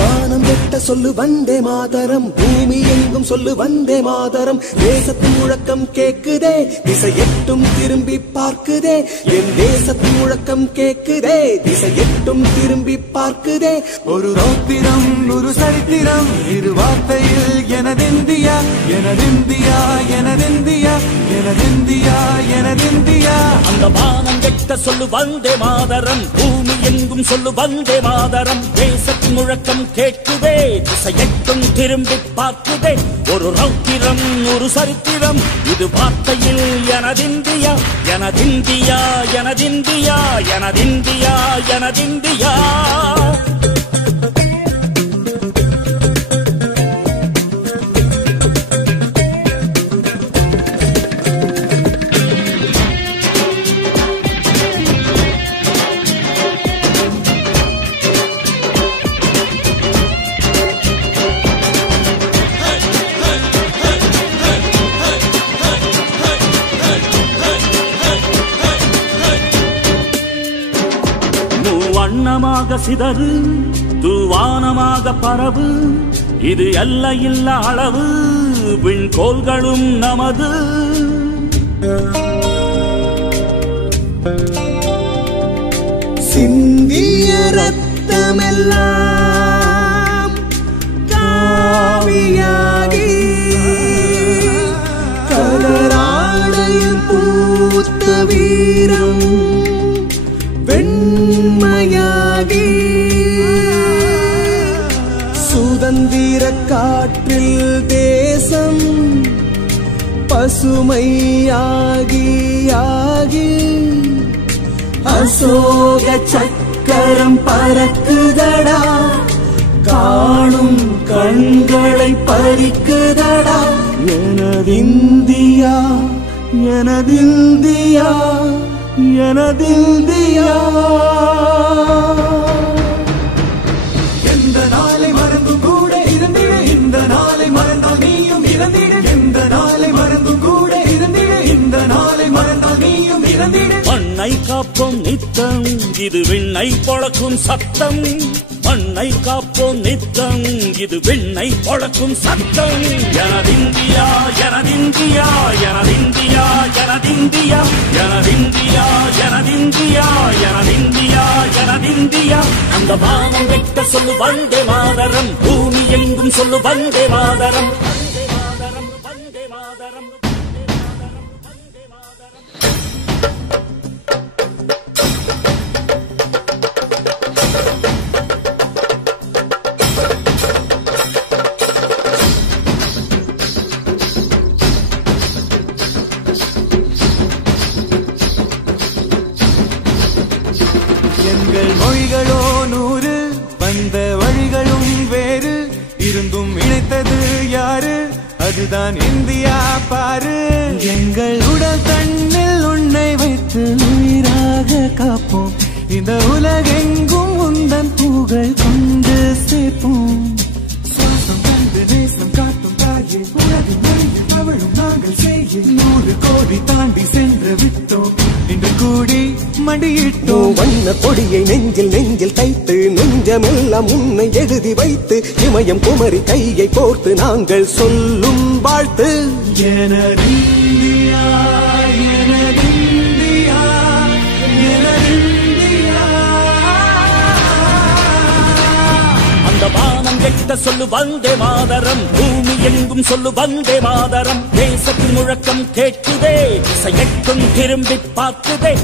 வானம் வெட்ட சொல்லு வந்தே மாதரம், பூமி எங்கும் சொல்லு வந்தே மாதரம். தேசத்தின் முழக்கம் கேக்குதே, திசை எட்டும் திரும்பி பார்க்குதே. என் தேசத்தின் முழக்கம் கேக்குதே, திசை எட்டும் திரும்பி பார்க்குதே. ஒரு ரௌத்திரம் ஒரு சரித்திரம் இரு வார்த்தையில் எனதிந்தியா எனதிந்தியா எனதிந்தியா எனதிந்தியா எனதிந்தியா. அந்த வானம் வெட்ட சொல்லு வந்தே மாதரம், பூமி எங்கும் சொல்லு வந்தே மாதரம். தேசத்தின் முழக்கம் கேட்குதே, திசை எட்டும் திரும்பி பார்க்குதே. ஒரு ரௌத்திரம் ஒரு சரித்திரம் இது வார்த்தையில் எனதிந்தியா எனதிந்தியா எனதிந்தியா எனதிந்தியா எனதிந்தியா. வண்ணமாக சிதறு தூவானமாக பரவு, இது எல்லையில்ல அளவு விண்கோள்களும் நமது. சிந்திய ரத்தமெல்லாம் காவியாகி கலராடையில் பூத்த வீரம் வெண்மையாகி சுதந்திர காற்றில் தேசம் பசுமையாகி ஆகி அசோக சக்கரம் பறக்குதடா, காணும் கண்களை பறிக்குதடா. எனதிந்தியா எனதிந்தியா எனதிந்தியா. எந்த நாளை மறந்தும் கூட இருந்திட, இந்த நாளை மறந்தால் நீயும் இறந்திட. எந்த நாளை மறந்தும் கூட இருந்திட, இந்த நாளை மறந்தால் நீயும் இறந்திட. மண்ணை காப்போம் நித்தம் இது விண்ணை பொழக்கும் சத்தம். மண்ணை காப்போம் நித்தம் இது விண்ணை பொழக்கும் சத்தம். எனதிந்தியா எனதிந்தியா எனதிந்தியா எனதிந்தியா எனதிந்தியா எனதிந்தியா எனதிந்தியா எனதிந்தியா. அந்த வானம் வெட்ட சொல்லு வந்தே மாதரம், பூமி எங்கும் சொல்லு வந்தே மாதரம். வந்தே மாதரம் வந்தே மாதரம். எங்கள் மொழிகளோ 100, வந்த வழிகளும் வேறு, இருந்தும் இணைத்தது யாரு? அதுதான் இந்தியா பாரு. எங்கள் உடல் தன்னில் உன்னை வைத்து உயிராக காப்போம், இந்த உலகெங்கும் உந்தன் புகழ் கொண்டு சேர்ப்போம். சுவாசம் தந்து நேசம் காட்டும் தாயே, உலகின் மொழியில் தவழும் நாங்கள் செய்ய 100 கோடி தாண்டி சென்று விட்டோம், இன்று கூடி மடியிட்டோம். வண்ண கொடியை நெஞ்சில் நெஞ்சில் தைத்து நெஞ்சமெல்லாம் உன்னை எழுதி வைத்து இமயம் குமரி கையை கோர்த்து நாங்கள் சொல்லும் வாழ்த்து. எனதிந்தியா எனதிந்தியா எனதிந்தியா. அந்த வானம் வெட்ட சொல்லு வந்தே மாதரம், பூமி எங்கும் சொல்லு வந்தே மாதரம். தேசத்தின் முழக்கம் கேட்குதே, திசை எட்டும் திரும்பி பார்க்குதே.